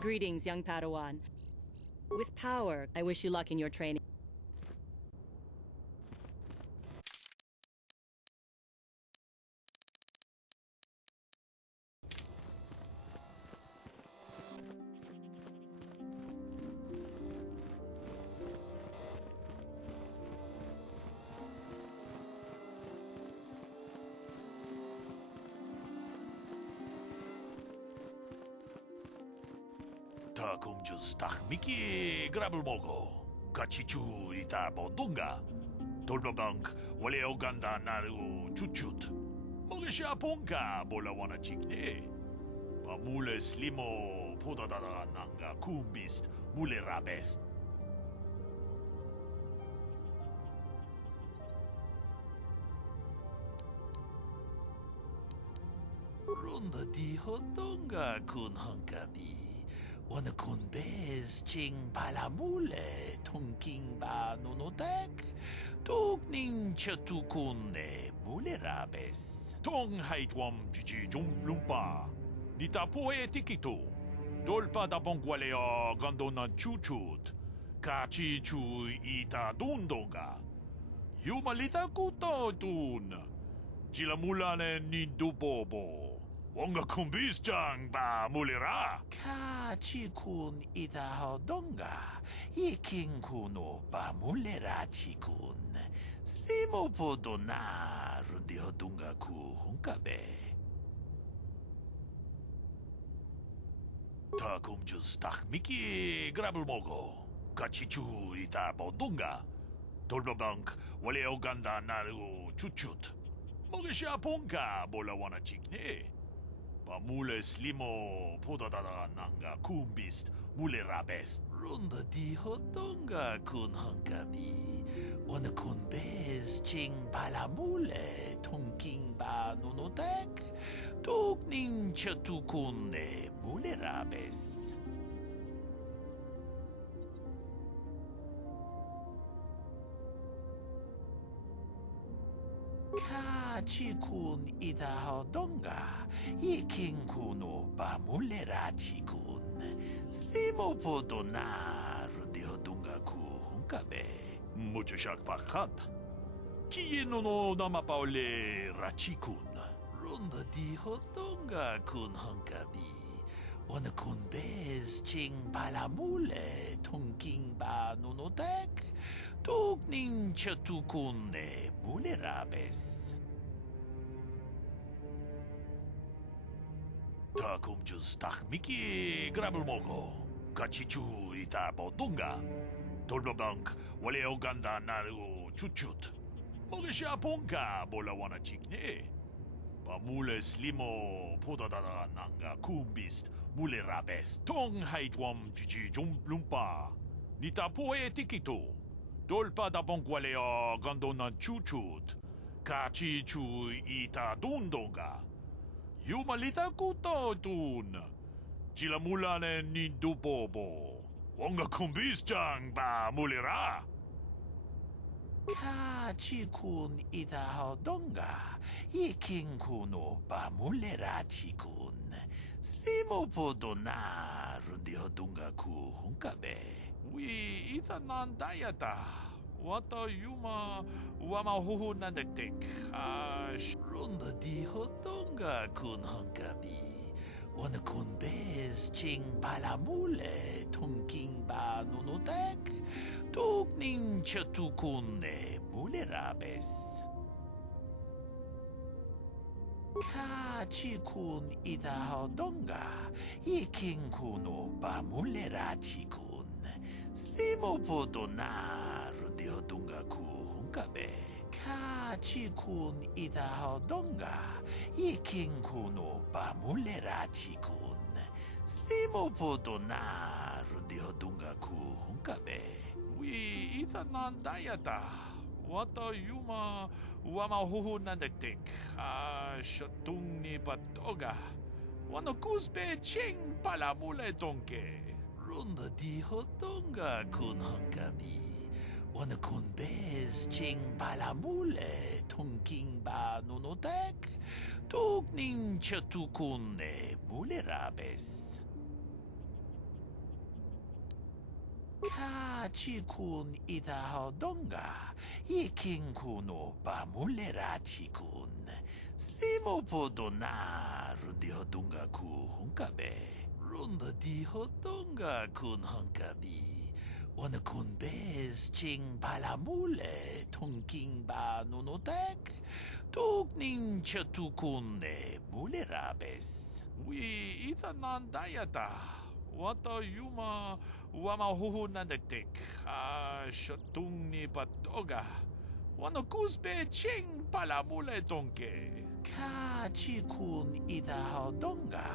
Greetings, young Padawan. With power, I wish you luck in your training. Takumjus takmiki grabul mogo. Kachichu ita bodunga. Dolbabank wale oganda naru chuchut. Mogesha ponka bola wana chikne. Pamule slimo podadada nanga kumbist mule rabest. Runda di hodonga kun hankabi. Wana kun bez ching palamule tongking ba nunotek. Tok ning chatukun ne mule rabes. Tong haitwam jiji jumplumpa. Nita poe tikito. Dolpa da bongwalea gandona chuchut. Kachi chu ita dundonga. Yumalita kuto dun. Chilamulane nindubobo. Wonga kumbisjang ba mulira. Kachi kun ita hodonga. Iking kuno ba mulira chikun. Slimo podona rundi hodunga ku hunkabe. Takumjus takmiki grabul mogo. Kachichu ita bodunga. Dolbabank wale oganda naru chuchut. Mogesha ponka bola wana chikne. Pamule slimo podadada nanga kumbist mule rabest. Runda di hodonga kun hankabi. Wana kun bez ching palamule tongking ba nunotek. Tok ning chatukun ne mule rabes. Kachi kun ita hodonga. Iking kuno ba mulera chikun. Slimo podona rundi hodonga ku hunkabe. Mucho shak pakat. Kieno no namapaole rachikun. Runda di hodonga kun hunkabi. Wana kun bez ching palamule tongking ba nunotek. Tok ning chatukun ne mule rabes. Takumjus takmiki grabul mogo. Kachichu ita bodunga. Dolbabank wale oganda naru chuchut. Mogesha ponka bola wana chikne. Pamule slimo podadada nanga kumbist mule rabest. Tong haitwam jiji jumplumpa. Nita poe tikito. Dolpa da bongwalea gandona chuchut. Kachi chu ita dundonga. Yumalita kuto dun. Chilamulane nindubobo. Wonga kumbisjang ba mulira. Kachi kun ita hodonga. Iking kuno ba mulera chikun. Slimo podona rundi hodunga ku hunkabe. Wi ita nandayata. Wata yuma wama huhu nandektek. Runda di hodonga kun hunkabi. Wana kun bez ching palamule tongking ba nunotek. Tok ning chatukun ne mule rabes. Kachi kun ita hodonga. Iking kuno ba mulera chikun. Slimo podona rundi hodunga ku hunkabe. Kachi kun ita hodonga. Iking kuno ba mulera chikun. Slimo podona rundi hodunga ku hunkabe. Wi ita nandayata. Wata yuma wama huhu nandektek. Shatung ni patoga. Wano kuspe ching palamule tonke. Runda di hodonga kun hankabi. Wana kun bez ching palamule tongking ba nunotek. Tok ning chatukun ne mule rabes. Kachikun Itahodonga, Yekinku Bamulerachi-kun, Slimo-podona Rundihodunga-ku Hunkabe, Runda-di-hodonga-kun Hunkabi, Wanakun Bez Ching Palamule, Tunking Ba Nunotek, Tukning Chatukune Mulerabes. We Ithanandayata. Wata yuma wamahuhu nandektek. Shotung ni patoga. Wanakuzbe ching palamule tonke. Kachikun idahodonga.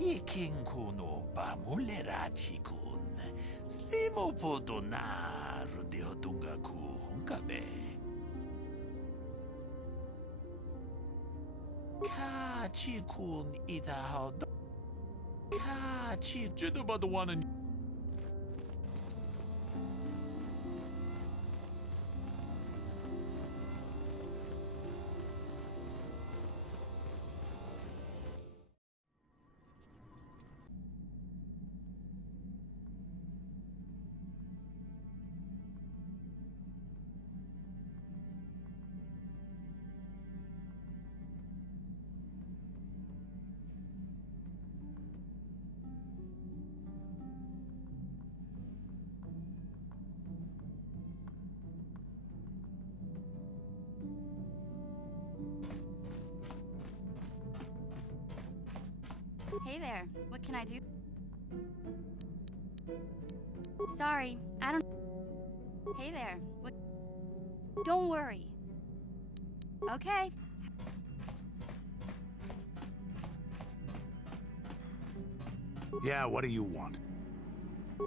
Yikinkunu bamulerachi-kun. Slimo podona rundihodunga ku hunkabe. Kachikun idahodonga. Jitterbug about the one in. Hey there, what can I do? Sorry, I don't... Hey there, what... Don't worry. Okay. Yeah, what do you want?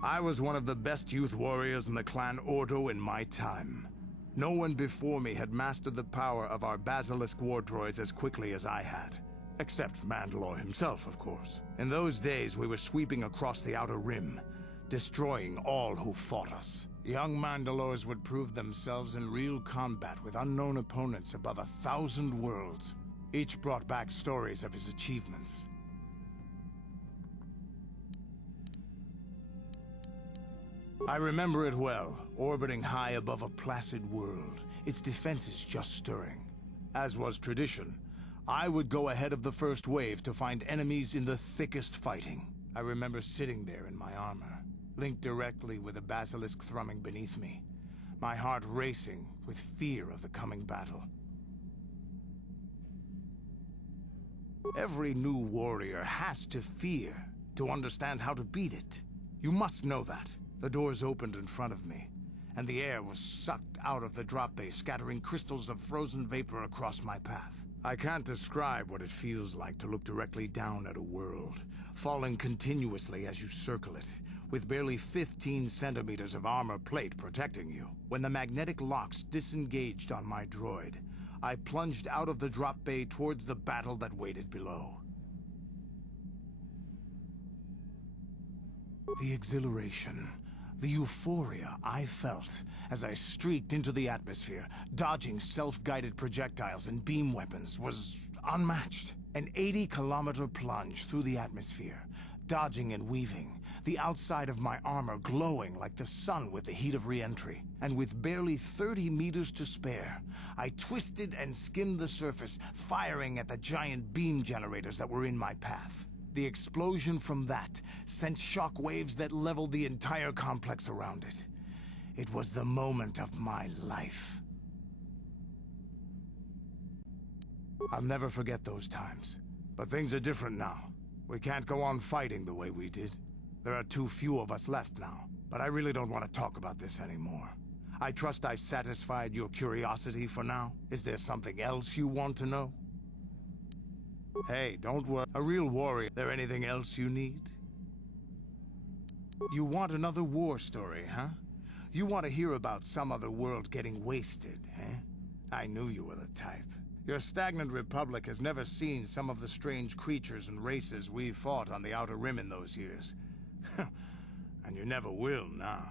I was one of the best youth warriors in the clan Ordo in my time. No one before me had mastered the power of our basilisk war droids as quickly as I had. Except Mandalore himself, of course. In those days, we were sweeping across the Outer Rim, destroying all who fought us. Young Mandalores would prove themselves in real combat with unknown opponents above 1,000 worlds. Each brought back stories of his achievements. I remember it well, orbiting high above a placid world, its defenses just stirring. As was tradition, I would go ahead of the first wave to find enemies in the thickest fighting. I remember sitting there in my armor, linked directly with a basilisk thrumming beneath me, my heart racing with fear of the coming battle. Every new warrior has to fear to understand how to beat it. You must know that. The doors opened in front of me, and the air was sucked out of the drop bay, scattering crystals of frozen vapor across my path. I can't describe what it feels like to look directly down at a world, falling continuously as you circle it, with barely 15 centimeters of armor plate protecting you. When the magnetic locks disengaged on my droid, I plunged out of the drop bay towards the battle that waited below. The exhilaration, the euphoria I felt as I streaked into the atmosphere, dodging self-guided projectiles and beam weapons, was unmatched. An 80-kilometer plunge through the atmosphere, dodging and weaving, the outside of my armor glowing like the sun with the heat of re-entry. And with barely 30 meters to spare, I twisted and skimmed the surface, firing at the giant beam generators that were in my path. The explosion from that sent shock waves that leveled the entire complex around it. It was the moment of my life. I'll never forget those times. But things are different now. We can't go on fighting the way we did. There are too few of us left now. But I really don't want to talk about this anymore. I trust I've satisfied your curiosity for now. Is there something else you want to know? Hey, don't worry. A real warrior. There anything else you need? You want another war story, huh? You want to hear about some other world getting wasted, eh? I knew you were the type. Your stagnant republic has never seen some of the strange creatures and races we fought on the Outer Rim in those years. And you never will now.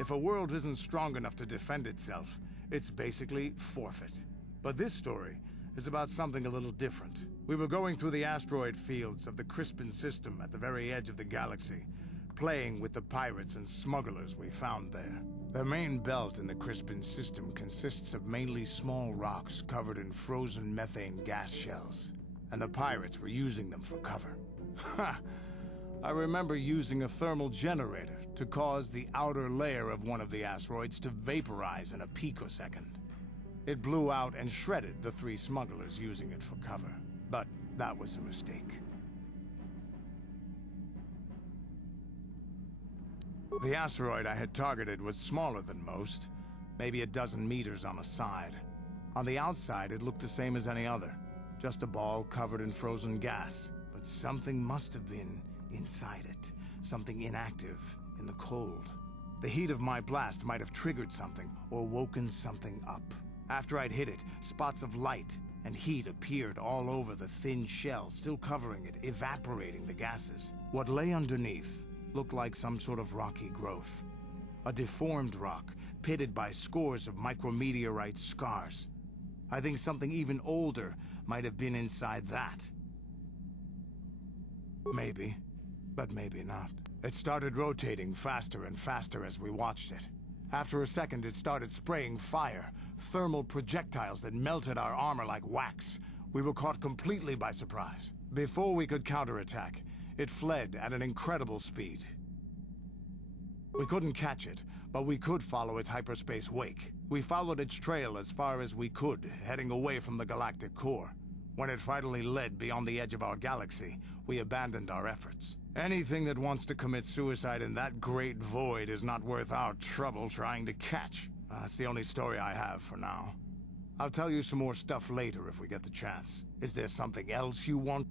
If a world isn't strong enough to defend itself, it's basically forfeit. But this story, is about something a little different. We were going through the asteroid fields of the Crispin system at the very edge of the galaxy, playing with the pirates and smugglers we found there. The main belt in the Crispin system consists of mainly small rocks covered in frozen methane gas shells, and the pirates were using them for cover. Ha! I remember using a thermal generator to cause the outer layer of one of the asteroids to vaporize in a picosecond. It blew out and shredded the 3 smugglers using it for cover. But that was a mistake. The asteroid I had targeted was smaller than most, maybe a dozen meters on a side. On the outside, it looked the same as any other, just a ball covered in frozen gas. But something must have been inside it, something inactive in the cold. The heat of my blast might have triggered something or woken something up. After I'd hit it, spots of light and heat appeared all over the thin shell, still covering it, evaporating the gases. What lay underneath looked like some sort of rocky growth. A deformed rock, pitted by scores of micrometeorite scars. I think something even older might have been inside that. Maybe, but maybe not. It started rotating faster and faster as we watched it. After a second, it started spraying fire, thermal projectiles that melted our armor like wax. We were caught completely by surprise. Before we could counterattack, it fled at an incredible speed. We couldn't catch it, but we could follow its hyperspace wake. We followed its trail as far as we could, heading away from the galactic core. When it finally led beyond the edge of our galaxy, we abandoned our efforts. Anything that wants to commit suicide in that great void is not worth our trouble trying to catch. That's the only story I have for now. I'll tell you some more stuff later if we get the chance. Is there something else you want?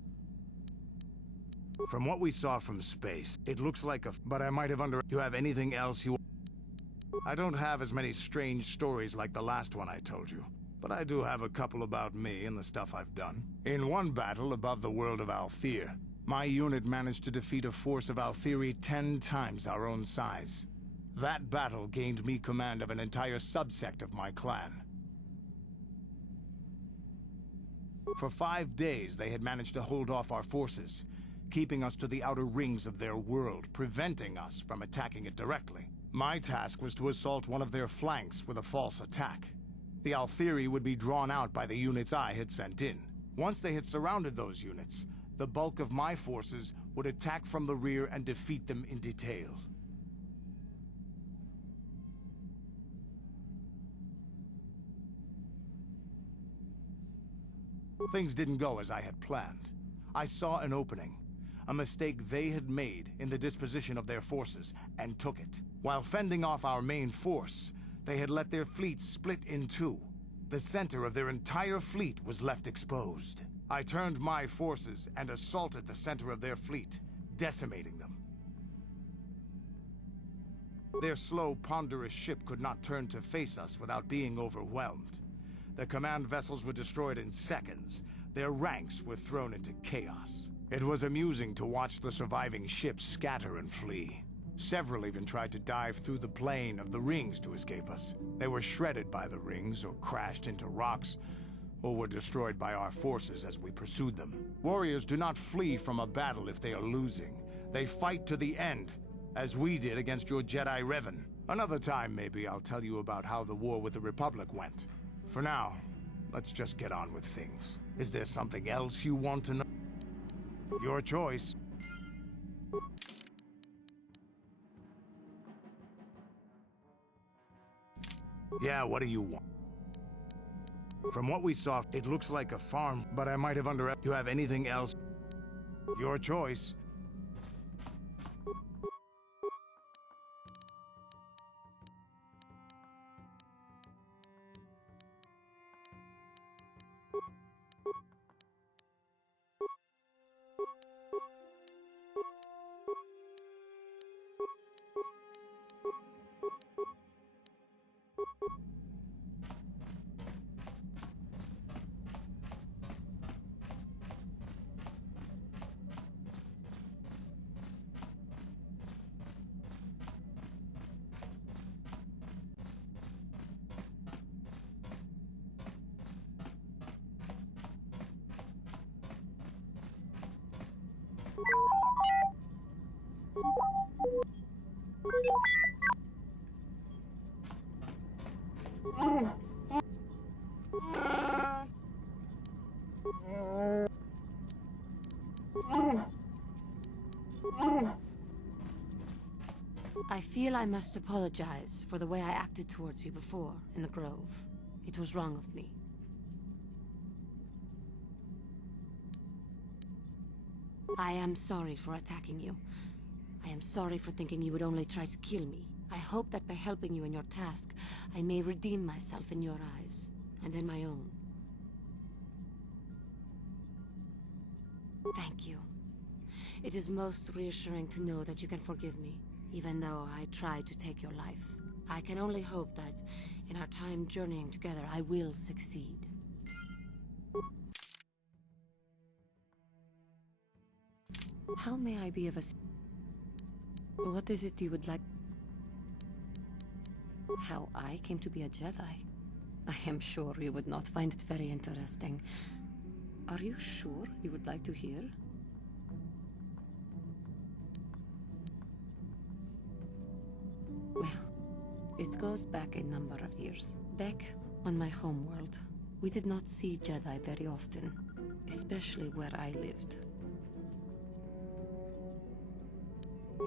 From what we saw from space, it looks like but I might have You have anything else you... I don't have as many strange stories like the last one I told you, but I do have a couple about me and the stuff I've done. In one battle above the world of Althir, my unit managed to defeat a force of Althiri 10 times our own size. That battle gained me command of an entire subsect of my clan. For 5 days, they had managed to hold off our forces, keeping us to the outer rings of their world, preventing us from attacking it directly. My task was to assault one of their flanks with a false attack. The Althiri would be drawn out by the units I had sent in. Once they had surrounded those units, the bulk of my forces would attack from the rear and defeat them in detail. Things didn't go as I had planned. I saw an opening, a mistake they had made in the disposition of their forces, and took it. While fending off our main force, they had let their fleet split in two. The center of their entire fleet was left exposed. I turned my forces and assaulted the center of their fleet, decimating them. Their slow, ponderous ship could not turn to face us without being overwhelmed. The command vessels were destroyed in seconds. Their ranks were thrown into chaos. It was amusing to watch the surviving ships scatter and flee. Several even tried to dive through the plane of the rings to escape us. They were shredded by the rings, or crashed into rocks, or were destroyed by our forces as we pursued them. Warriors do not flee from a battle if they are losing. They fight to the end, as we did against your Jedi Revan. Another time, maybe, I'll tell you about how the war with the Republic went. For now, let's just get on with things. Is there something else you want to know? Your choice. Yeah, what do you want? From what we saw, it looks like a farm, but I might have You have anything else? Your choice. I feel I must apologize for the way I acted towards you before in the Grove. It was wrong of me. I am sorry for attacking you. I am sorry for thinking you would only try to kill me. I hope that by helping you in your task, I may redeem myself in your eyes, and in my own. Thank you. It is most reassuring to know that you can forgive me, even though I tried to take your life. I can only hope that, in our time journeying together, I will succeed. How may I be of What is it you would like? How I came to be a Jedi? I am sure you would not find it very interesting. Are you sure you would like to hear? Well, it goes back a number of years. Back on my homeworld, we did not see Jedi very often, especially where I lived.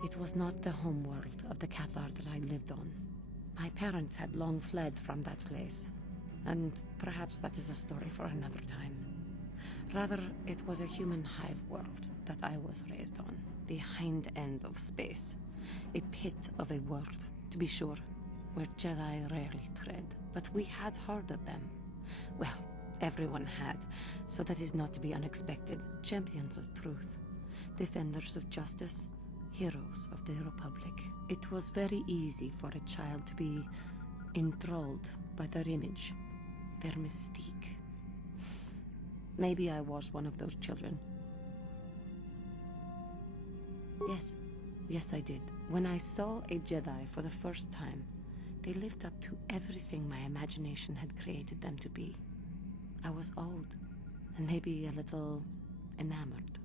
It was not the homeworld of the KOTOR that I lived on. My parents had long fled from that place, and perhaps that is a story for another time. Rather, it was a human hive world that I was raised on, the hind end of space. A pit of a world, to be sure, where Jedi rarely tread, but we had heard of them. Well, everyone had, so that is not to be unexpected. Champions of truth, defenders of justice, heroes of the Republic. It was very easy for a child to be enthralled by their image, their mystique. Maybe I was one of those children. Yes, I did. When I saw a Jedi for the first time, they lived up to everything my imagination had created them to be. I was awed, and maybe a little enamored.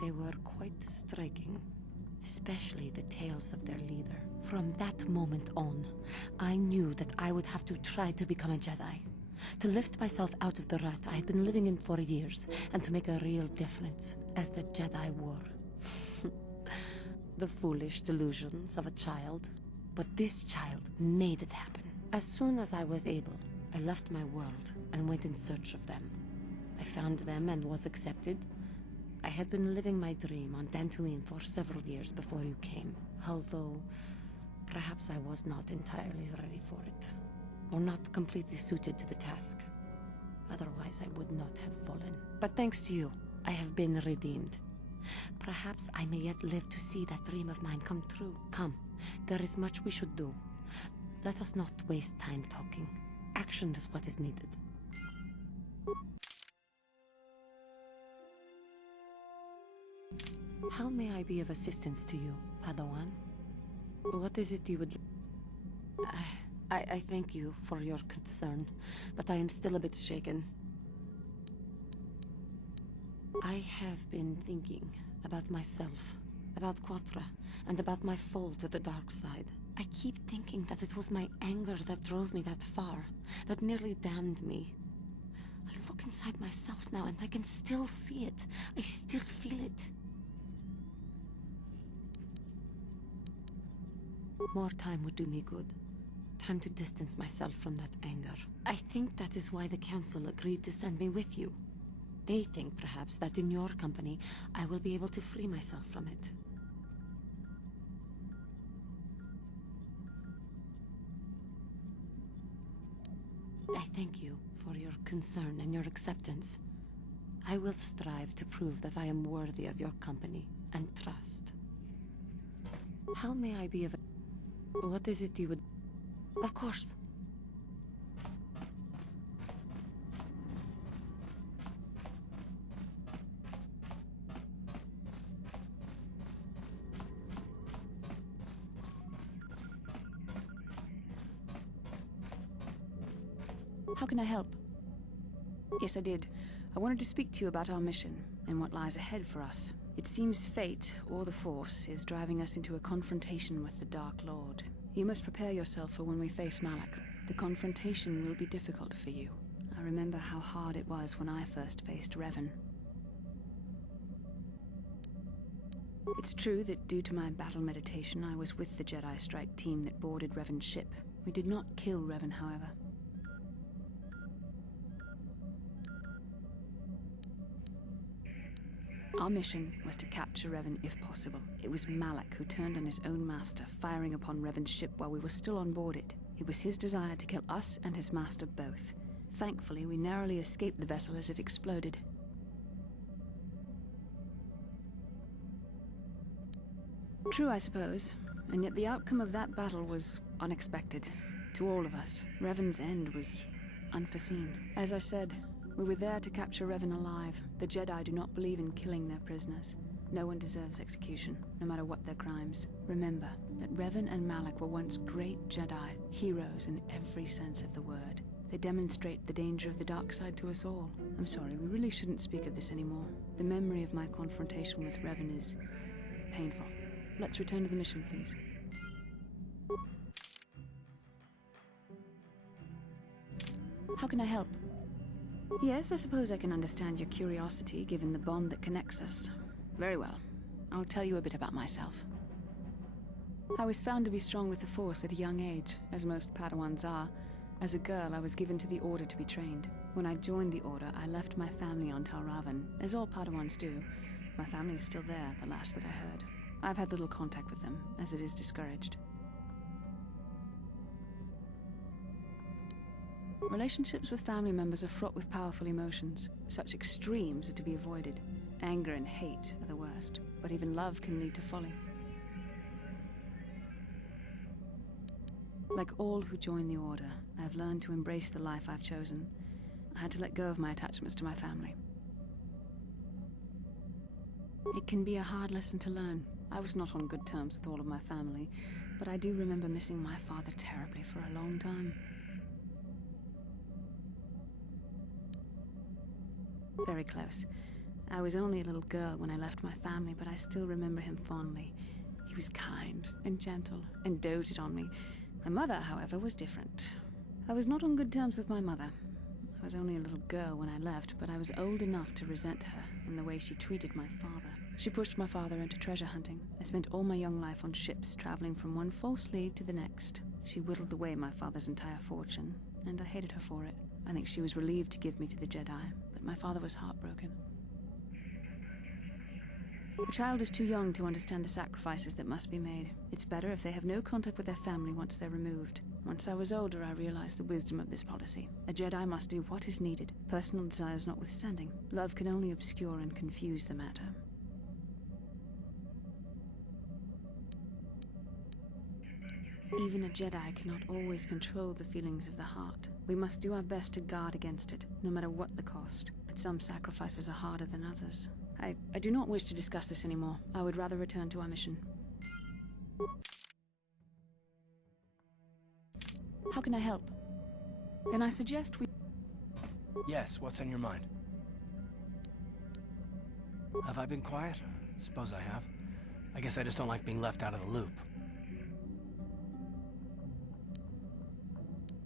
They were quite striking, especially the tales of their leader. From that moment on, I knew that I would have to try to become a Jedi, to lift myself out of the rut I had been living in for years, and to make a real difference as the Jedi were. The foolish delusions of a child, but this child made it happen. As soon as I was able, I left my world and went in search of them. I found them and was accepted. I had been living my dream on Dantooine for several years before you came, although perhaps I was not entirely ready for it, or not completely suited to the task. Otherwise, I would not have fallen. But thanks to you, I have been redeemed. Perhaps I may yet live to see that dream of mine come true. Come, there is much we should do. Let us not waste time talking. Action is what is needed. How may I be of assistance to you, Padawan? What is it you would... I thank you for your concern, but I am still a bit shaken. I have been thinking about myself, about Quatra, and about my fall to the dark side. I keep thinking that it was my anger that drove me that far, that nearly damned me. I look inside myself now and I can still see it. I still feel it. More time would do me good. Time to distance myself from that anger. I think that is why the Council agreed to send me with you. They think, perhaps, that in your company, I will be able to free myself from it. I thank you for your concern and your acceptance. I will strive to prove that I am worthy of your company and trust. How may I be of... What is it you would... Of course. How can I help? Yes, I did. I wanted to speak to you about our mission and what lies ahead for us. It seems fate, or the Force, is driving us into a confrontation with the Dark Lord. You must prepare yourself for when we face Malak. The confrontation will be difficult for you. I remember how hard it was when I first faced Revan. It's true that due to my battle meditation, I was with the Jedi strike team that boarded Revan's ship. We did not kill Revan, however. Our mission was to capture Revan if possible. It was Malak who turned on his own master, firing upon Revan's ship while we were still on board it. It was his desire to kill us and his master both. Thankfully, we narrowly escaped the vessel as it exploded. True, I suppose. And yet the outcome of that battle was unexpected. To all of us. Revan's end was unforeseen. As I said, we were there to capture Revan alive. The Jedi do not believe in killing their prisoners. No one deserves execution, no matter what their crimes. Remember that Revan and Malak were once great Jedi, heroes in every sense of the word. They demonstrate the danger of the dark side to us all. I'm sorry, we really shouldn't speak of this anymore. The memory of my confrontation with Revan is painful. Let's return to the mission, please. How can I help? Yes, I suppose I can understand your curiosity, given the bond that connects us. Very well. I'll tell you a bit about myself. I was found to be strong with the Force at a young age, as most Padawans are. As a girl, I was given to the Order to be trained. When I joined the Order, I left my family on Tal Ravan, as all Padawans do. My family is still there, the last that I heard. I've had little contact with them, as it is discouraged. Relationships with family members are fraught with powerful emotions. Such extremes are to be avoided. Anger and hate are the worst, but even love can lead to folly. Like all who join the Order, I have learned to embrace the life I've chosen. I had to let go of my attachments to my family. It can be a hard lesson to learn. I was not on good terms with all of my family, but I do remember missing my father terribly for a long time. Very close. I was only a little girl when I left my family, but I still remember him fondly. He was kind and gentle and doted on me. My mother, however, was different. I was not on good terms with my mother. I was only a little girl when I left, but I was old enough to resent her and the way she treated my father. She pushed my father into treasure hunting. I spent all my young life on ships, traveling from one false lead to the next. She whittled away my father's entire fortune, and I hated her for it. I think she was relieved to give me to the Jedi, but my father was heartbroken. A child is too young to understand the sacrifices that must be made. It's better if they have no contact with their family once they're removed. Once I was older, I realized the wisdom of this policy. A Jedi must do what is needed, personal desires notwithstanding. Love can only obscure and confuse the matter. Even a Jedi cannot always control the feelings of the heart. We must do our best to guard against it, no matter what the cost. But some sacrifices are harder than others. I do not wish to discuss this anymore. I would rather return to our mission. How can I help? Then I suggest we... Yes, what's on your mind? Have I been quiet? Suppose I have. I guess I just don't like being left out of the loop.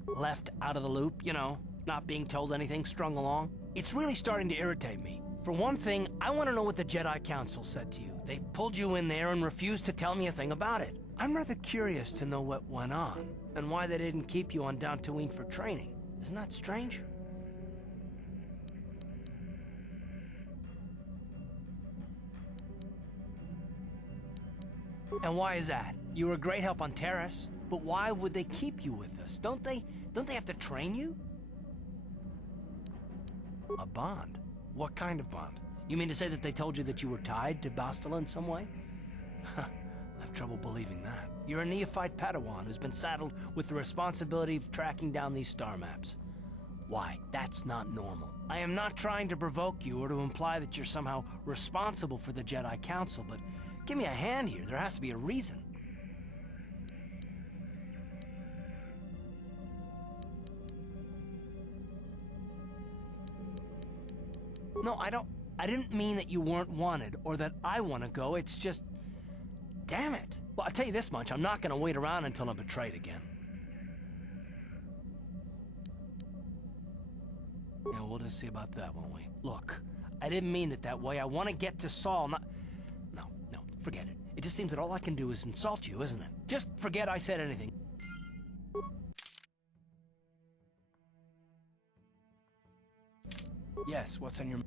Left out of the loop, you know, not being told anything, strung along. It's really starting to irritate me. For one thing, I want to know what the Jedi Council said to you. They pulled you in there and refused to tell me a thing about it. I'm rather curious to know what went on, and why they didn't keep you on Dantooine for training. Isn't that strange? And why is that? You were a great help on Terrace, but why would they keep you with us? Don't they have to train you? A bond? What kind of bond? You mean to say that they told you that you were tied to Bastila in some way? I have trouble believing that. You're a neophyte Padawan who's been saddled with the responsibility of tracking down these star maps. Why? That's not normal. I am not trying to provoke you or to imply that you're somehow responsible for the Jedi Council, but give me a hand here. There has to be a reason. No, I didn't mean that you weren't wanted or that I want to go. It's just... Damn it. Well, I'll tell you this much. I'm not going to wait around until I'm betrayed again. Yeah, we'll just see about that, won't we? Look, I didn't mean it that way. I want to get to Saul, not... No, forget it. It just seems that all I can do is insult you, isn't it? Just forget I said anything. Yes, what's on your...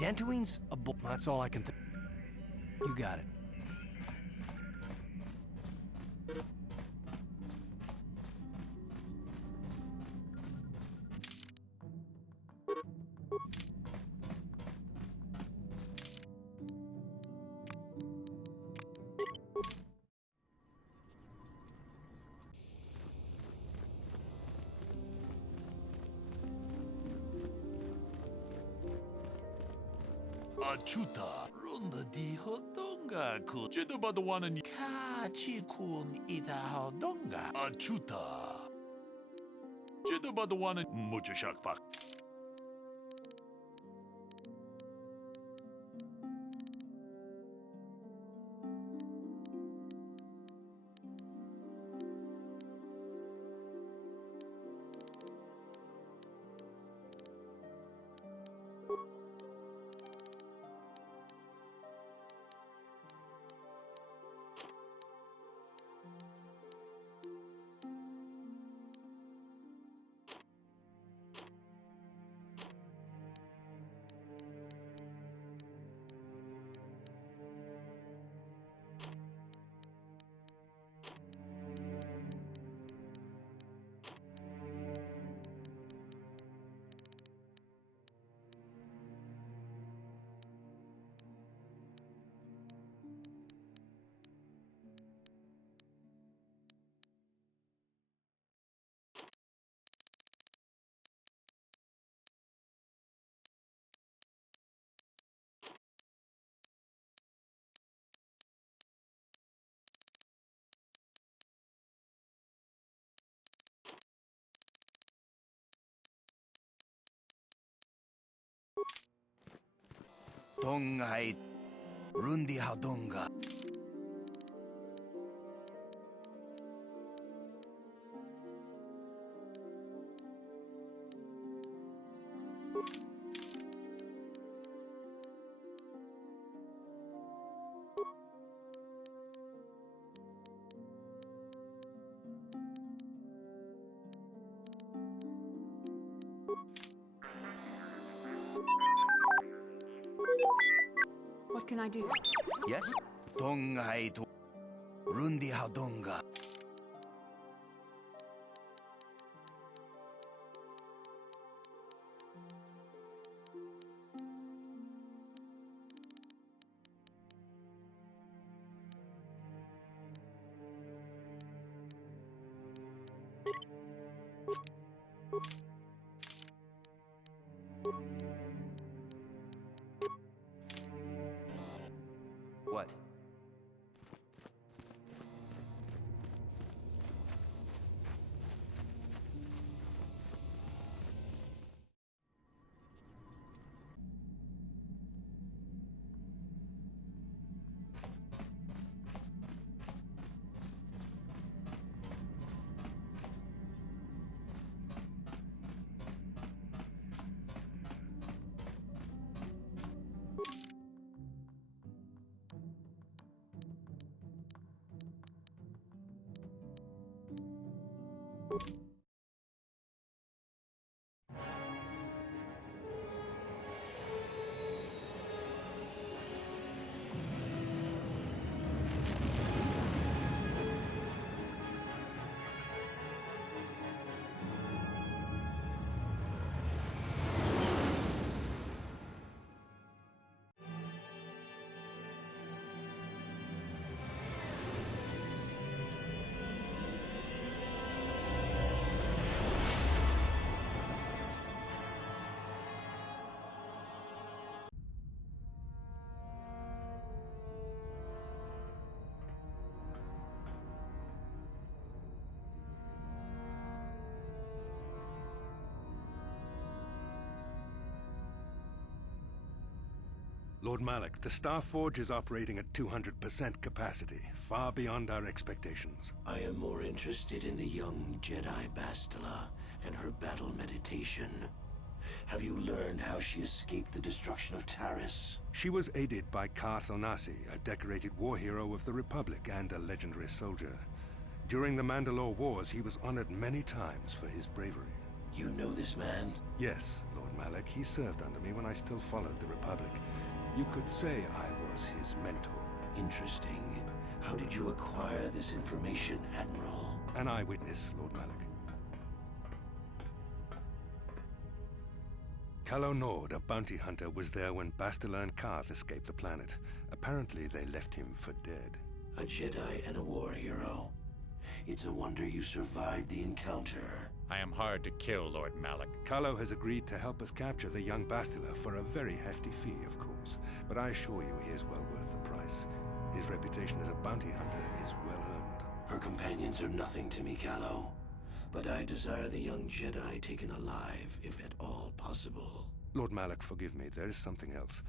Dantooine's a bull. That's all I can think. You got it. Achuta, runda di hodonga ku. Jeda ba the one and ka chi kun ita hodonga. Achuta. Jeda ba the one and mucha shak pak. Tonghai Rundi Hadonga. What can I do? Yes? Tonghai to Rundi Hadonga. What? Lord Malak, the Star Forge is operating at 200% capacity, far beyond our expectations. I am more interested in the young Jedi Bastila and her battle meditation. Have you learned how she escaped the destruction of Taris? She was aided by Karth Onasi, a decorated war hero of the Republic and a legendary soldier. During the Mandalore Wars, he was honored many times for his bravery. You know this man? Yes, Lord Malak. He served under me when I still followed the Republic. You could say I was his mentor. Interesting. How did you acquire this information, Admiral? An eyewitness, Lord Malak. Calo Nord, a bounty hunter, was there when Bastila and Karth escaped the planet. Apparently, they left him for dead. A Jedi and a war hero. It's a wonder you survived the encounter. I am hard to kill, Lord Malak. Calo has agreed to help us capture the young Bastila for a very hefty fee, of course. But I assure you he is well worth the price. His reputation as a bounty hunter is well earned. Her companions are nothing to me, Calo. But I desire the young Jedi taken alive, if at all possible. Lord Malak, forgive me. There is something else.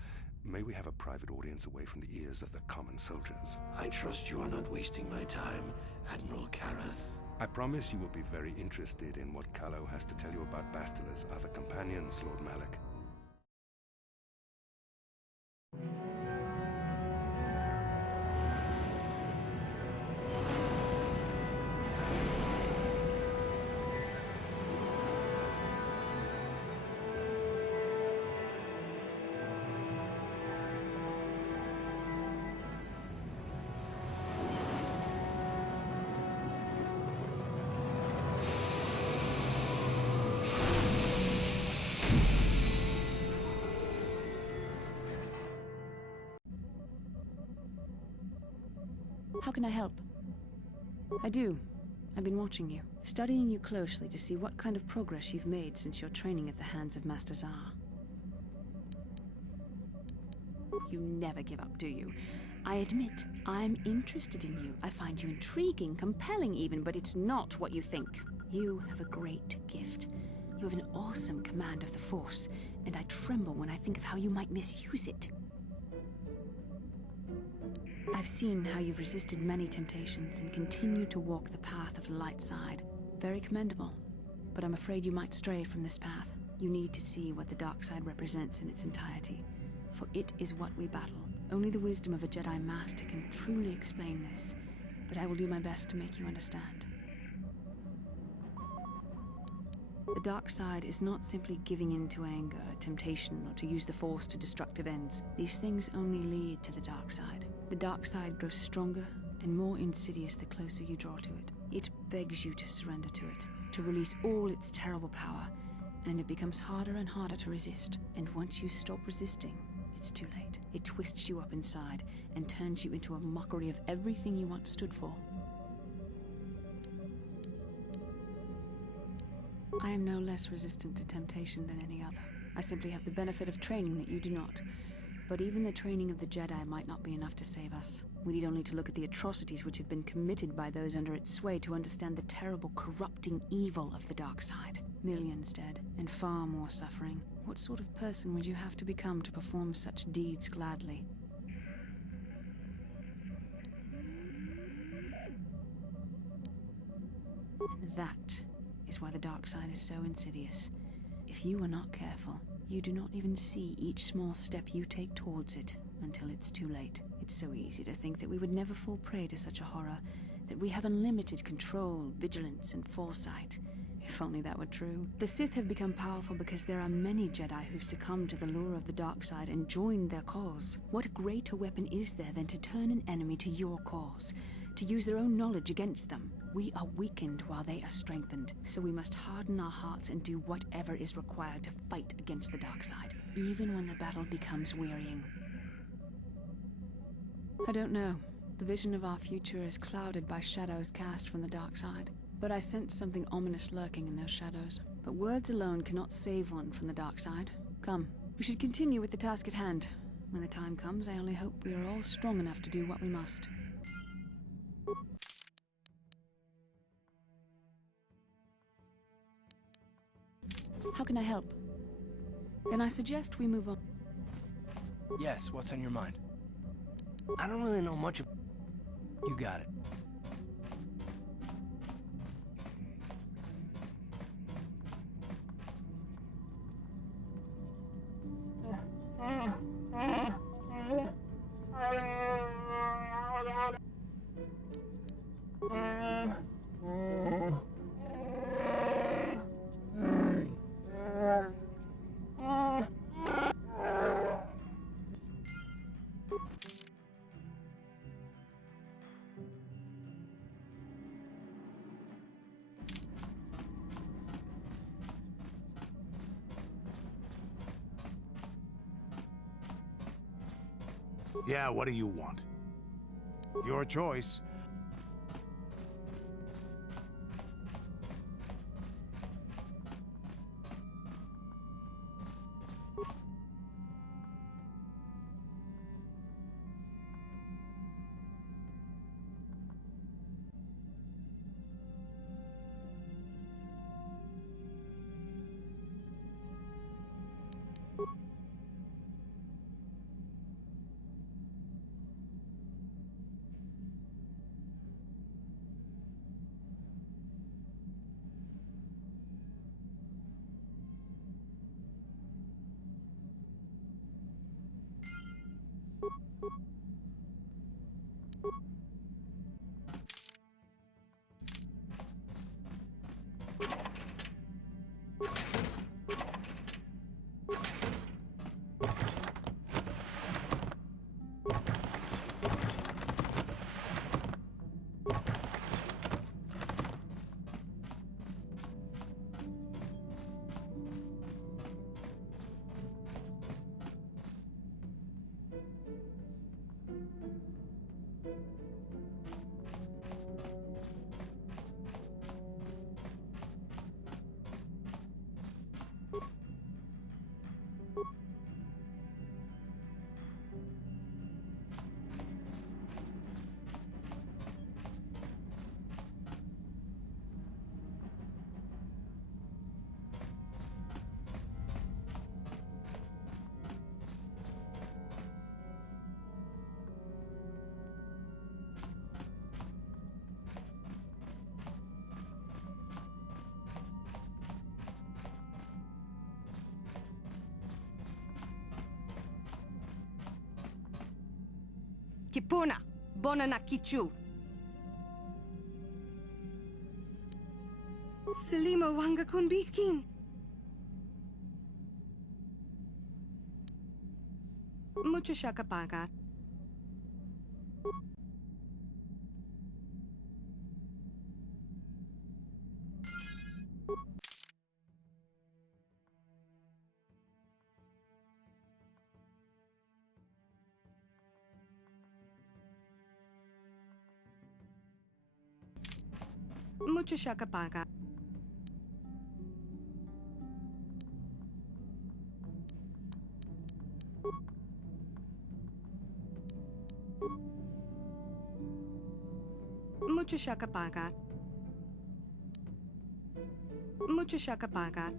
May we have a private audience away from the ears of the common soldiers? I trust you are not wasting my time, Admiral Karath. I promise you will be very interested in what Calo has to tell you about Bastila's other companions, Lord Malak. How can I help? I do. I've been watching you, studying you closely to see what kind of progress you've made since your training at the hands of Master Zar. You never give up, do you? I admit, I'm interested in you. I find you intriguing, compelling even, but it's not what you think. You have a great gift. You have an awesome command of the Force, and I tremble when I think of how you might misuse it. I've seen how you've resisted many temptations and continue to walk the path of the light side. Very commendable. But I'm afraid you might stray from this path. You need to see what the dark side represents in its entirety. For it is what we battle. Only the wisdom of a Jedi Master can truly explain this. But I will do my best to make you understand. The dark side is not simply giving in to anger, temptation, or to use the Force to destructive ends. These things only lead to the dark side. The dark side grows stronger and more insidious the closer you draw to it. It begs you to surrender to it, to release all its terrible power, and it becomes harder and harder to resist. And once you stop resisting, it's too late. It twists you up inside and turns you into a mockery of everything you once stood for. I am no less resistant to temptation than any other. I simply have the benefit of training that you do not. But even the training of the Jedi might not be enough to save us. We need only to look at the atrocities which have been committed by those under its sway to understand the terrible, corrupting evil of the dark side. Millions dead, and far more suffering. What sort of person would you have to become to perform such deeds gladly? And that is why the dark side is so insidious. If you are not careful, you do not even see each small step you take towards it until it's too late. It's so easy to think that we would never fall prey to such a horror, that we have unlimited control, vigilance, and foresight. If only that were true. The Sith have become powerful because there are many Jedi who've succumbed to the lure of the dark side and joined their cause. What greater weapon is there than to turn an enemy to your cause, to use their own knowledge against them? We are weakened while they are strengthened, so we must harden our hearts and do whatever is required to fight against the dark side, even when the battle becomes wearying. I don't know. The vision of our future is clouded by shadows cast from the dark side. But I sense something ominous lurking in those shadows. But words alone cannot save one from the dark side. Come, we should continue with the task at hand. When the time comes, I only hope we are all strong enough to do what we must. How can I help? Then I suggest we move on. Yes, what's on your mind? I don't really know much of... You got it. Yeah, what do you want? Your choice. Kipuna, bona na kichu. Selima wanga kunbikin. Mucho shakapaga. Mucho shakapaga. Mucho shakapaga. Mucho shakapaga.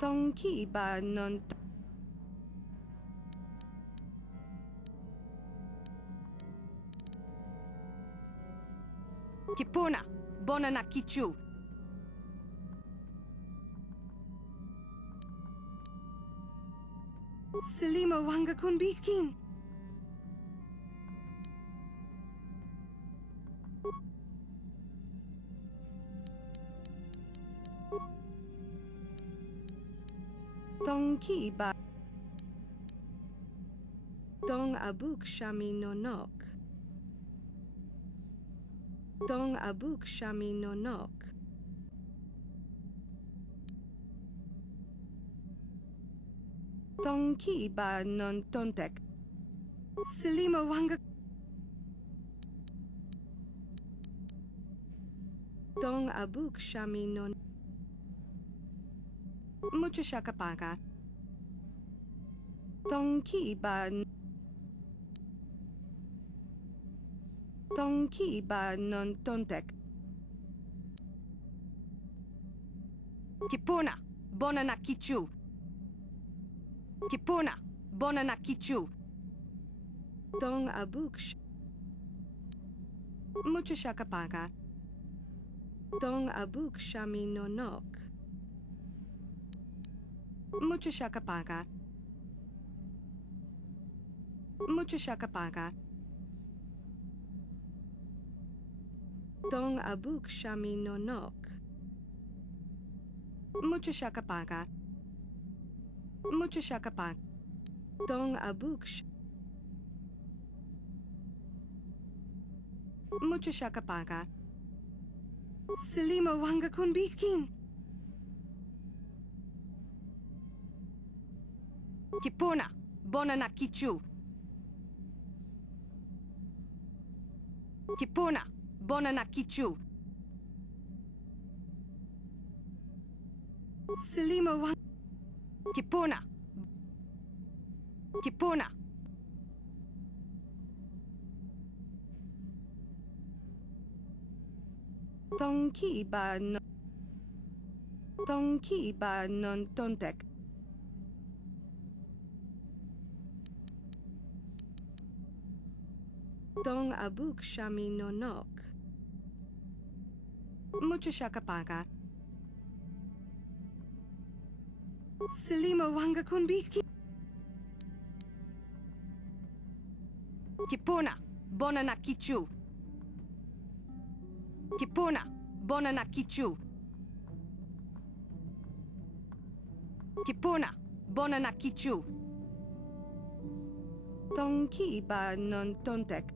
Donkey ba non Tipuna, bona na kichu. Selima wanga kun bitkin. Tong ki ba. Tong abuk shami no nok. Tong abuk shami no nok. Tong ki ba non tontek. Selima wanga. Tong abuk shami non. Mucho shakapaga. Tong ki ba. Tong ki ba non tontek. Tipuna, bona na kichu. Tipuna, bona na kichu. Tong abuk. Mucho shakapaga. Tong abuk shami no nok. Mucho shakapaga. Mucho shakapaga. Tong abuk shami no nok. Mucho shakapaga. Mucho shakapaga. Tong abuk. Mucho shakapaga. Selima wanga kun bitkin. Tipuna, bona na kichu. Tipuna, bona na kichu. Selima wang. Tipuna. Tipuna. Tong ki ba non. Tong ki ba non tontek. Tong abuk shami no nok. Mucho shakapaga. Selima wanga kun bitki. Tipuna, bona na kichu. Tipuna, bona na kichu. Tipuna, bona na kichu. Tong ki ba non tontek.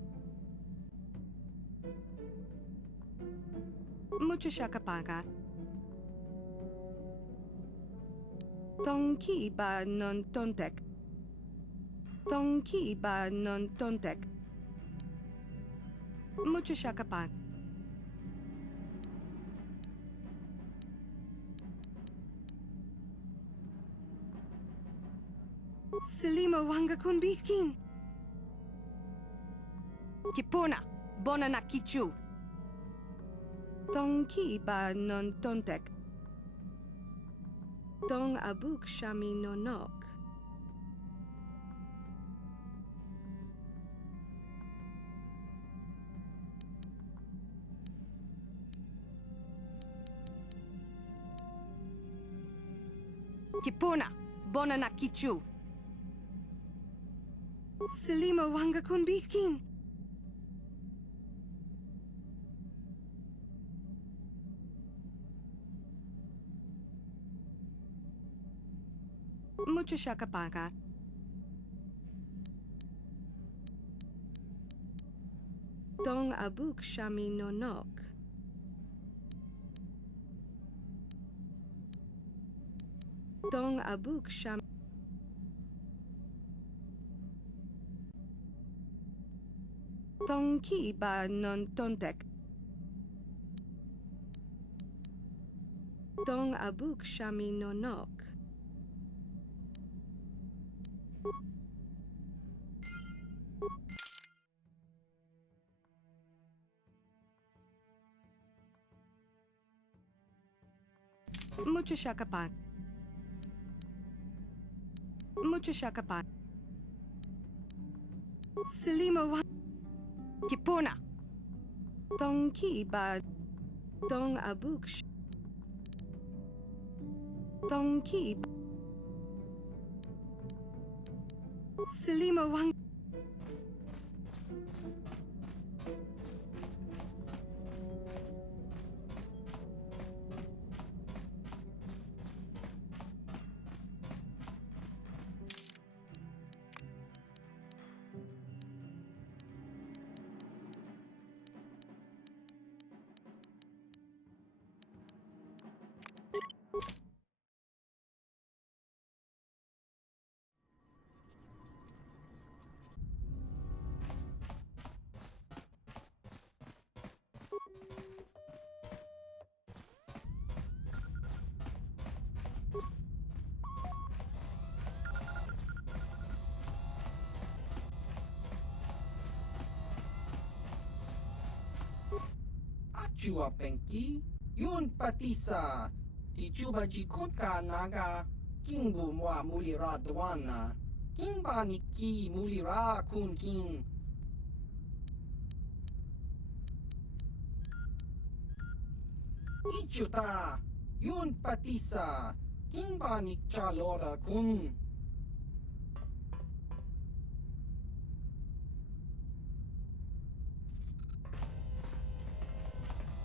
Mucho shakapaga. Tong ki ba non tontek. Tong ki ba non tontek. Mucho shakapaga. Selima wanga kun bitkin. Tipuna, bona na kichu. Tong ki ba non tontek. Tong abuk shami no nok. Tipuna, bona na kichu. Selima wanga kun bitkin. Mucho shakapaga. Tong abuk shami no nok. Tong abuk shami. Tong ki ba non tontek. Tong abuk shami no nok. Mucho shakapaga. Mucho shakapaga. Selima wa. Tipuna. Tongki ba Dong abuk. Tongki Selima wang. Chua Penki, Yun Patisa, Tichuba Jikotka Naga, Kingbu Mwa Mulira Dwana, Kingba Niki Mulira Kun King. Ichuta, Yun Patisa, Kingba Nikcha Lora Kun.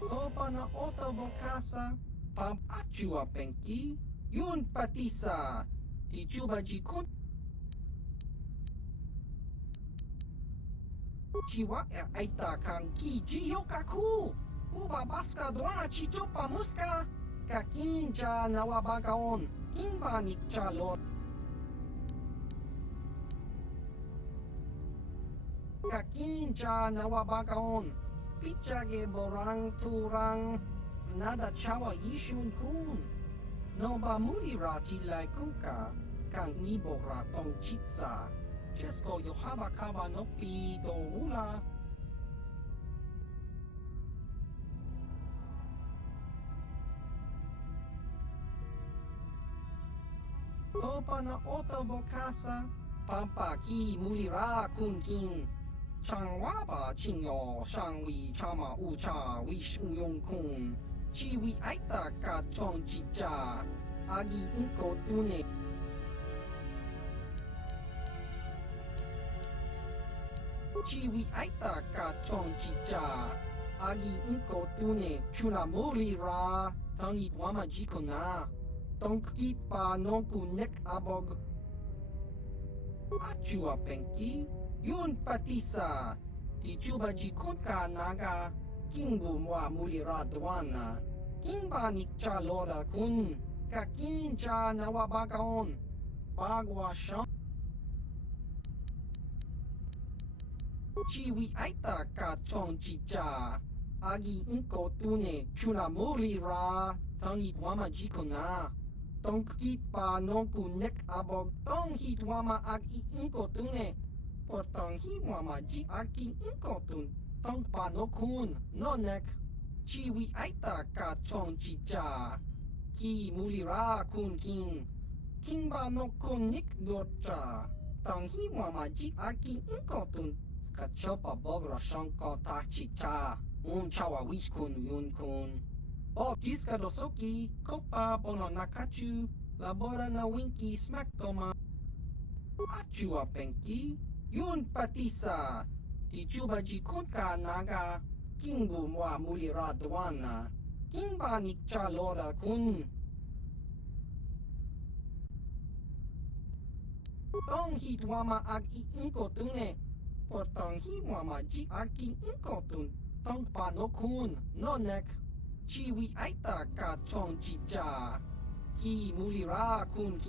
Topa na ota vokasa, pam achua penki, yun patisa, tichuba jikot. Chiwa aita kang ki jiyokaku, uba baska doana chichopa muska, kakincha nawabagaon, kimba nikcha lor. Kakincha nawabagaon. Pichage borang turang nada chawa yishun kun no ba mulira tilai kunka kang nibora tong chitsa chesko yohaba kawa no pi do ula topa na ota vokasa pampa ki mulira kun king Chang waba chinyo shang wi chama ucha wish uyong kun chi wi aita ka chong chicha agi inko tune chi wi aita ka chong chicha agi inko tune chuna mori ra tangi wama jiko na tongki pa nonku nek abog achua penki Yun patisa, tichuba jikotka naga, kingbu mwa mulira dwana, kingba nikcha lora kun, kakincha nawabagaon, bagwa shang. Chiwi aita ka chong chicha, agi inko tune chuna mulira, tangi wama jiko na. Tongki pa nonku nek abog, tong hit wama agi inko tune. Portang hi mama ji aki inkotun tong pa no kun no nek chiwi aita ka chong chicha ki mulira kun king ba no kun nik dorcha tang hi mama ji aki inkotun ka chopa bogra shanko ta chicha chawa wiskun yun kun o jiska dosoki kopa bono nakachu labora na winki smack toma achua penki Yun patisa, tichuba jikotka naga, kingbu mwa mulira dwana, kingba nikcha lora kun. Tong hit wama ag inko tune, portang hi wama ji aki inko tun, tong pa no kun, no nek, chiwi aita ka chong chicha, ki mulira kun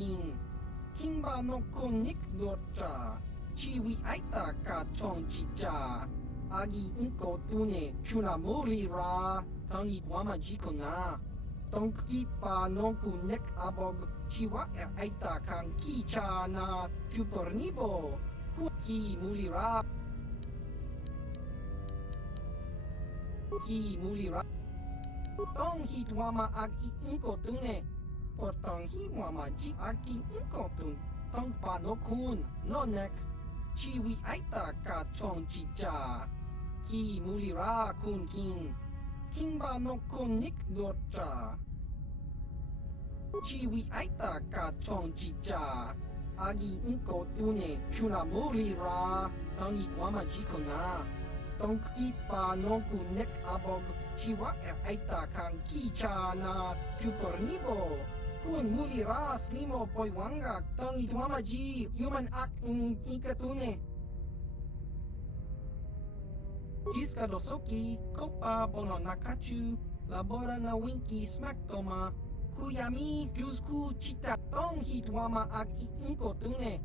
kingba no kun nik dorcha. Chiwi aita ka chong chicha agi inko tune chuna mori ra tangi wama jiko na tongki pa nonku nek abog chiwa aita kang ki cha na chupornibo ki muli ra tong hit wama agi inko tune portang hi wama ji aki inko tun tong pa no kun no nek Chiwi aita ka chong chicha, Ki mulira kun king. King ba no kun nik dorcha. Chiwi aita ka chong chicha. Agi inko tune chuna mulira. Tangi wama jikona. Tong ki pa no kun nek abog. Chiwa aita kang kicha na chupornibo. Kun muliras limo poiwanga. Tangi wama ji human ak in ikatune. Jiska dosoki, kopa bono nakachu, labora na winki smack toma, kuyami jusku chita tong hit wama ak inkotune,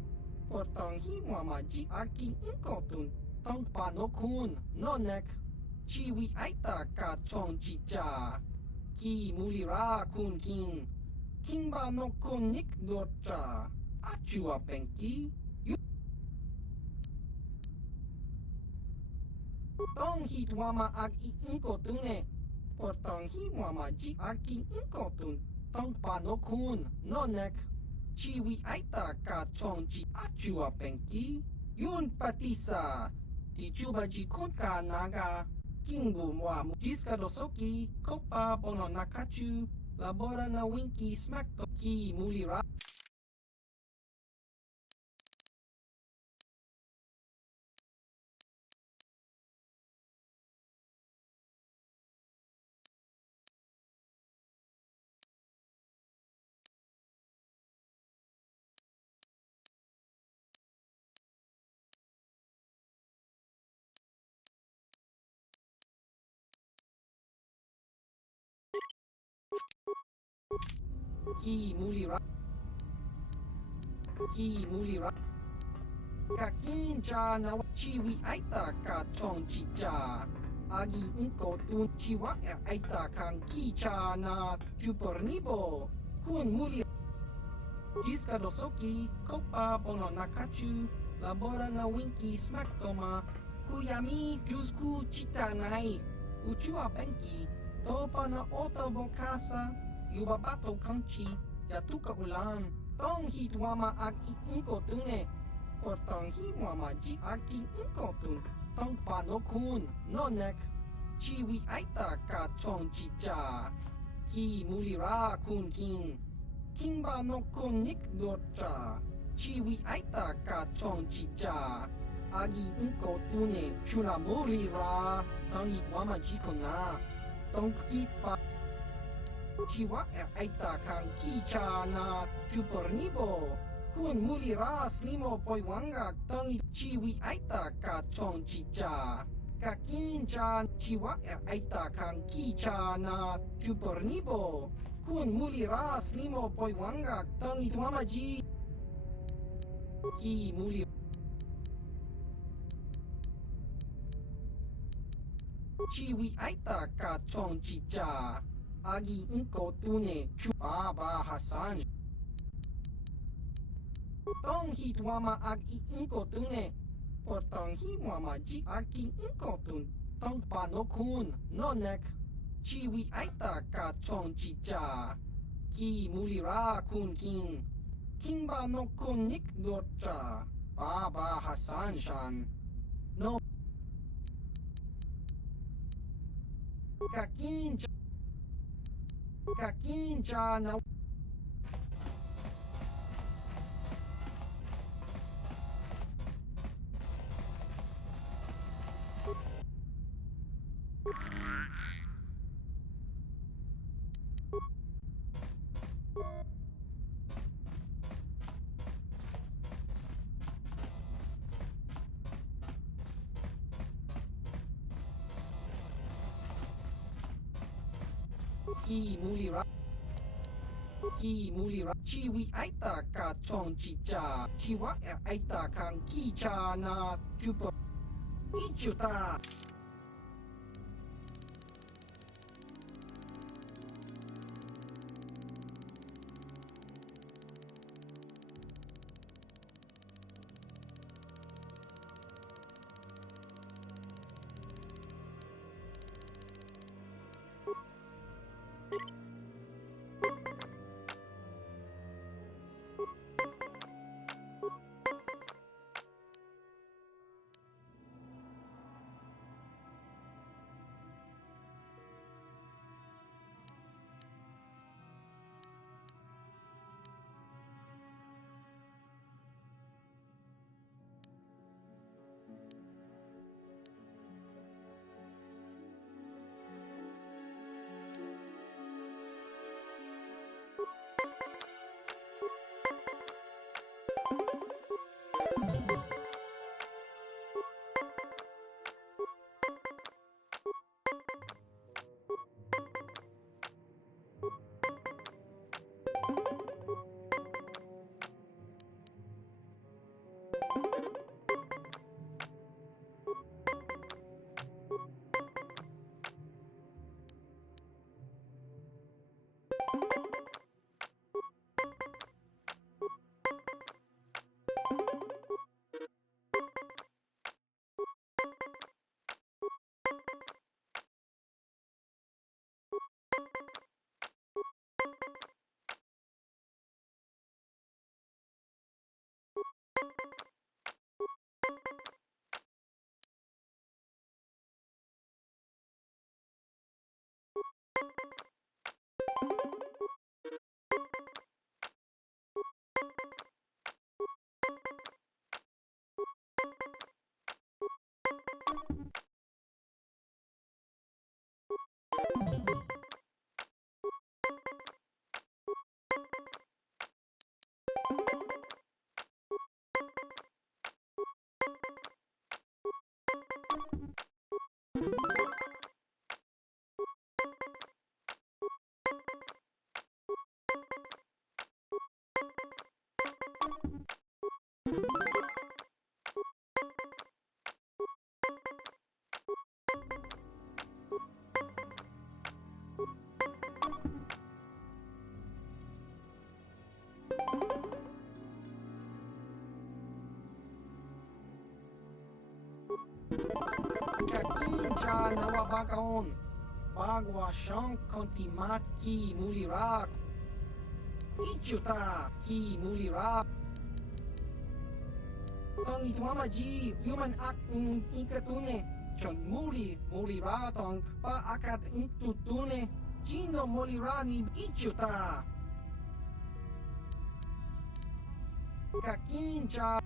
por tong hi wama ji aki inkotun, tong pa no kun, no nek, chiwi aita ka chong chicha, ki mulira kun king ba no kun nik dorcha, achua penki, Tong hit wama ak inkotune. Por tong hi wama ji aki inkotun. Tong pa no kun, no nek. Chiwi aita ka chong ji achua penki. Yun patisa. Ti chuba ji kunka naga. Kingu mwa jiska dosoki. Kopa bono nakachu. Labora na winki smack to ki mulira. Ki mulira. Ki mulira. Kakincha na chiwi aita ka chong chicha. Agi inko tun chiwa aita kang kicha na chupornibo. Kun mulira. Jiska dosoki, kopa bono nakachu. Labora na winki smack toma. Kuyami jusku chitanai. Uchua penki. Topa na ota vokasa. Yubabato kanchi, yatuka ulan, tong hit wama ak inkotune. Por tong hi wama ji aki inkotun, tong pa no kun, no nek. Chiwi aita ka chong chicha. Ki mulira kun king ba no kun nik dorcha. Chiwi aita ka chong chicha. Agi inkotune chuna mulira, tong hit wama jikona. Tong ki pa. Chiwa aita kang kicha na chupornibo. Kun muliras limo poiwanga tangi chiwi aita ka chong chicha. Kakincha chiwa aita kang kicha na chupornibo. Kun muliras limo poiwanga tangi tuamaji. Ki muli. Chiwi aita ka chong chicha. Agi inko tune chupa ba hasan. Tong hit wama agi inko tune. Por tong hi wama ji aki inko tun. Tong pa no kun, no nek. Chiwi aita ka chong chicha. Ki mulira kun king ba no kun nik dorcha. Pa ba hasan shan. No. Kakincha na Ki mulira chiwi aita ka chong chicha. Chiwa aita kang kicha na chupo. Ichuta. Kakinja nawabagaon. Bagwa shank kontimaki mulira. Ichuta ki mulira. Tong itwama ji human act in ikatune. Chon mulira tong pa akat intutune. Jino mulira ni ichuta. Kakinja.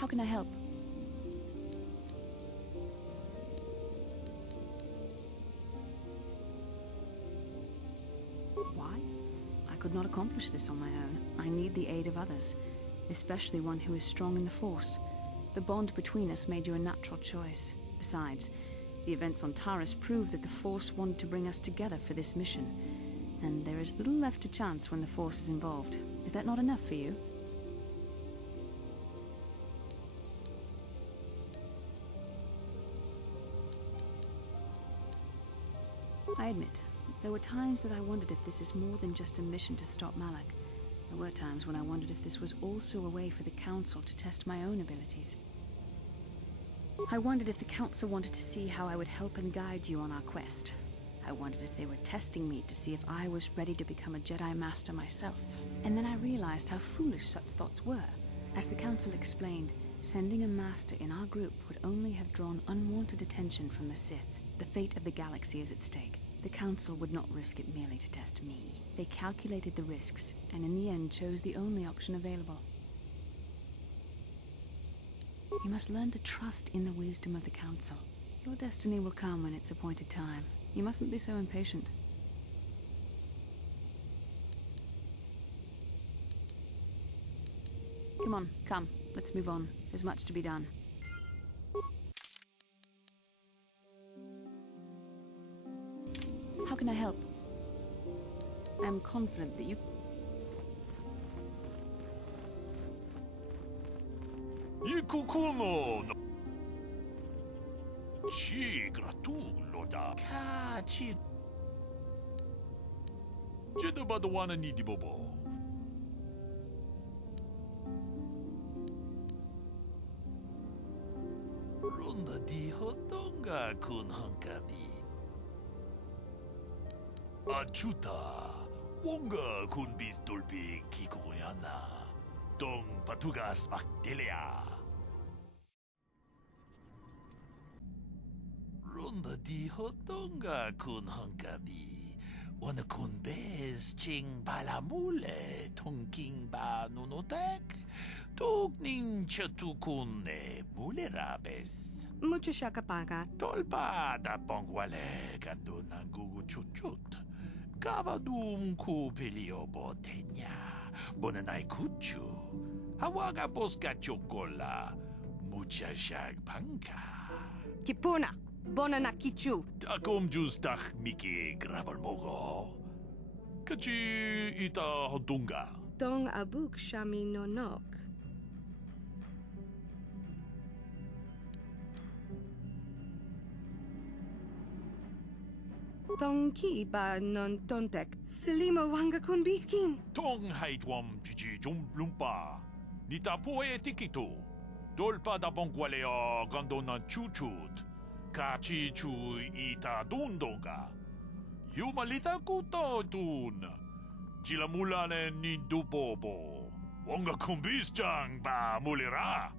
How can I help? Why? I could not accomplish this on my own. I need the aid of others, especially one who is strong in the Force. The bond between us made you a natural choice. Besides, the events on Taris prove that the Force wanted to bring us together for this mission, and there is little left to chance when the Force is involved. Is that not enough for you? I admit, there were times that I wondered if this is more than just a mission to stop Malak. There were times when I wondered if this was also a way for the Council to test my own abilities. I wondered if the Council wanted to see how I would help and guide you on our quest. I wondered if they were testing me to see if I was ready to become a Jedi Master myself. And then I realized how foolish such thoughts were. As the Council explained, sending a Master in our group would only have drawn unwanted attention from the Sith. The fate of the galaxy is at stake. The Council would not risk it merely to test me. They calculated the risks, and in the end chose the only option available. You must learn to trust in the wisdom of the Council. Your destiny will come when its appointed time. You mustn't be so impatient. Come on, come. Let's move on. There's much to be done. How can I help? I am confident that you... Ikukuno no Ci gratullo da Kachi Jeda badawana ni di bobo Ronda di hotonga kun hankabi Achuta Wonga kun bis dolbi kikoyana Dong patugas makdelia Ronda di hotonga kun hankabi Wana kun bez ching balamule Tongking ba nunotek Tugning chatukun ne mulerabes Mucho shakapaka. Tolpa da pongwale gando nangugu chuchut Kavadum ku peliobo tenya Bonanai kuchu Hawaga boska chokola Mucha shag panka Kipuna. Bonanakichu. Takom justach miki grabalmogo Kachi ita hodunga Dong abuk shami no nok. Dong ki ba non tontek. Selima wanga kun bikin. Tong haitwam jiji lumpa Nita poe tikito Dolpa da pongwaleo gandona chuchut Kachi chu ita dundonga Yumalita kuto tun Chilamulane ni dupobo Wonga kumbis jang ba mulira